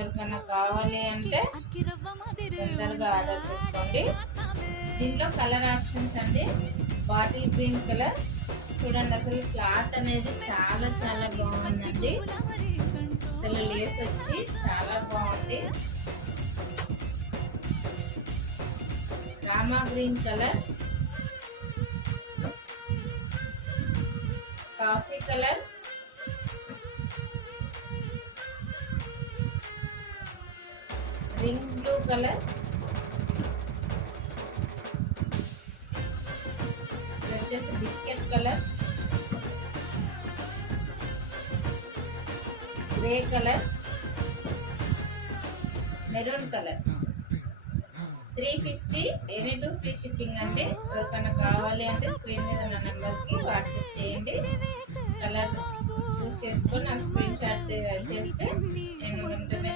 ఎవరికైనా కావాలి అంటే తొందరగా ఆర్డర్ చేసుకోండి. దీంట్లో కలర్ ఆప్షన్స్ అండి. బాటిల్ గ్రీన్ కలర్ చూడండి, అసలు క్లాత్ అనేది చాలా చాలా బాగుందండి. అసలు లేస్ వచ్చి చాలా బాగుంది. Rama green colour, coffee colour, ring blue colour, వచ్చేసి biscuit colour, grey colour, maroon colour. 350 any two free shipping అండి. ఎవరికైనా కావాలి అంటే స్క్రీన్ మీద నా నెంబర్కి వాట్సాప్ చేయండి. కలర్ చూస్ చేసుకొని నాకు స్క్రీన్ షాట్ చేస్తే నేను వెంటనే